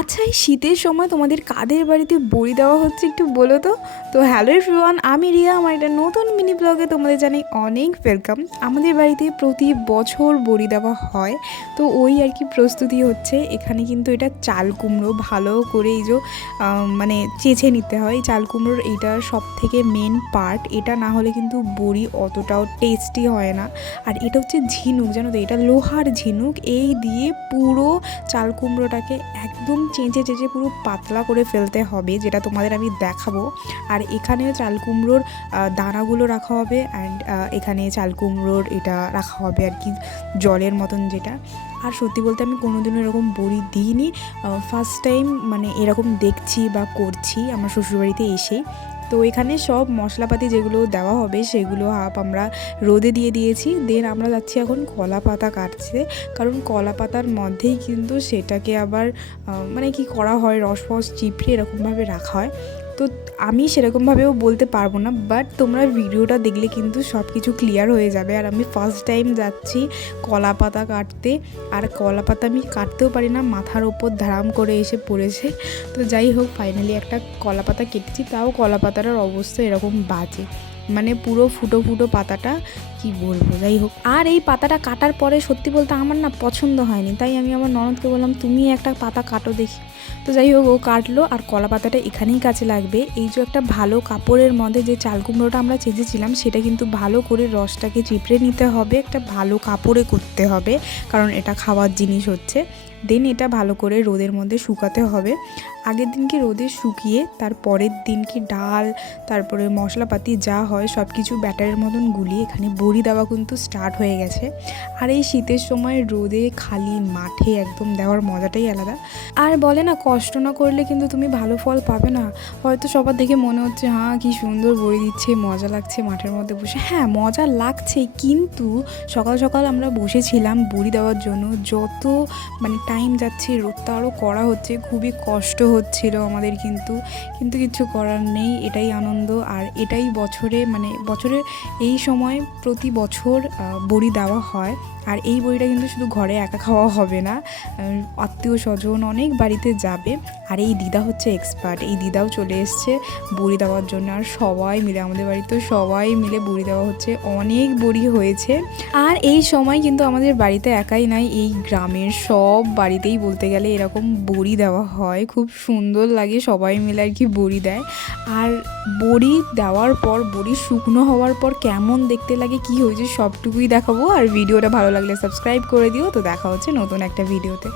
আচ্ছা, এই শীতের সময় তোমাদের কাদের বাড়িতে বড়ি দেওয়া হচ্ছে একটু বলো তো। তো হ্যালো এভরিওয়ান, আমি রিয়া। আমার একটা নতুন মিনি ব্লগে তোমাদের জানাই অনেক ওয়েলকাম। আমাদের বাড়িতে প্রতি বছর বড়ি দেওয়া হয়, তো ওই আর কি প্রস্তুতি হচ্ছে। এখানে কিন্তু এটা চাল কুমড়ো ভালো করে এই যে মানে চেঁচে নিতে হয়। চাল কুমড়োর এইটা সব থেকে মেন পার্ট, এটা না হলে কিন্তু বড়ি অতটাও টেস্টি হয় না। আর এটা হচ্ছে ঝিনুক, জানো তো, এটা লোহার ঝিনুক। এই দিয়ে পুরো চাল কুমড়োটাকে একদম চেঁচে চেঁচে পুরো পাতলা করে ফেলতে হবে, যেটা তোমাদের আমি দেখাবো। আর এখানে চাল কুমড়োর দানাগুলো রাখা হবে, অ্যান্ড এখানে চাল কুমড়োর এটা রাখা হবে আর কি জলের মতন যেটা। আর সত্যি বলতে আমি কোনোদিনও এরকম বড়ি দিইনি, ফার্স্ট টাইম মানে এরকম দেখছি বা করছি আমার শ্বশুরবাড়িতে এসেই। তো এখানে সব মশলাপাতি যেগুলো দেওয়া হবে সেগুলো আমরা রোদে দিয়ে দিয়েছি। দেন আমরা যাচ্ছি এখন কলা পাতা কাটতে, কারণ কলা পাতার মধ্যেই কিন্তু সেটাকে আবার মানে কি করা হয়, রস ফস চিপড়ে এরকমভাবে রাখা হয়। তো আমি সেরকমভাবেও বলতে পারবো না, বাট তোমরা ভিডিওটা দেখলে কিন্তু সব কিছু ক্লিয়ার হয়ে যাবে। আর আমি ফার্স্ট টাইম যাচ্ছি কলা পাতা কাটতে, আর কলা পাতা আমি কাটতেও পারি না, মাথার ওপর ধারাম করে এসে পড়েছে। তো যাই হোক, ফাইনালি একটা কলা পাতা কেটেছি, তাও কলা পাতাটার অবস্থা এরকম বাজে, মানে পুরো ফুটো ফুটো পাতাটা, কি বলবো। যাই হোক, আর এই পাতাটা কাটার পরে সত্যি বলতে আমার না পছন্দ হয়নি, তাই আমি আমার ননদকে বললাম তুমি একটা পাতা কাটো দেখি। তো যাই হোক, ও কাটলো। আর কলা পাতাটা এখানেই কাজে লাগবে। এই যে একটা ভালো কাপড়ের মধ্যে যে চাল কুমড়োটা আমরা চেঁচেছিলাম, সেটা কিন্তু ভালো করে রসটাকে চিপড়ে নিতে হবে, একটা ভালো কাপড়ে করতে হবে, কারণ এটা খাওয়ার জিনিস হচ্ছে। দেন এটা ভালো করে রোদের মধ্যে শুকাতে হবে। আগের দিনকে রোদে শুকিয়ে তার পরের দিনকে ডাল, তারপরে মশলাপাতি যা হয় সব কিছু ব্যাটারের মতন গুলিয়ে এখানে বড়ি দেওয়া কিন্তু স্টার্ট হয়ে গেছে। আর এই শীতের সময় রোদে খালি মাঠে একদম দেওয়ার মজাটাই আলাদা। আর বলে না, কষ্ট না করলে কিন্তু তুমি ভালো ফল পাবে না। হয়তো সবার দেখে মনে হচ্ছে হ্যাঁ কি সুন্দর বড়ি দিচ্ছে, মজা লাগছে মাঠের মধ্যে বসে। হ্যাঁ, মজা লাগছে, কিন্তু সকাল সকাল আমরা বসেছিলাম বড়ি দেওয়ার জন্য। যত মানে টাইম যাচ্ছে রোদটা আরও কড়া হচ্ছে, খুবই কষ্ট হচ্ছিল আমাদের, কিন্তু কিছু করার নেই। এটাই আনন্দ, আর এটাই বছরের এই সময় প্রতি বছর বড়ি দেওয়া হয়। আর এই বড়িটা কিন্তু শুধু ঘরে একা খাওয়া হবে না, আত্মীয় স্বজন অনেক বাড়িতে যাবে। আর এই দিদা হচ্ছে এক্সপার্ট, এই দিদাও চলে এসছে বড়ি দেওয়ার জন্য। আর সবাই মিলে, আমাদের বাড়িতে সবাই মিলে বড়ি দেওয়া হচ্ছে, অনেক বড়ি হয়েছে। আর এই সময় কিন্তু আমাদের বাড়িতে একাই নাই, এই গ্রামের সব বাড়িতেই বলতে গেলে এরকম বড়ি দেওয়া হয়। খুব সুন্দর লাগে, সবাই মিলে আর কি বড়ি দেয়। আর বড়ি দেওয়ার পর, বড়ি শুকনো হওয়ার পর কেমন দেখতে লাগে, কি হয়েছে সবটুকুই দেখাবো। আর ভিডিওটা ভালো লাগলে সাবস্ক্রাইব করে দিও। তো দেখা হচ্ছে নতুন একটা ভিডিওতে।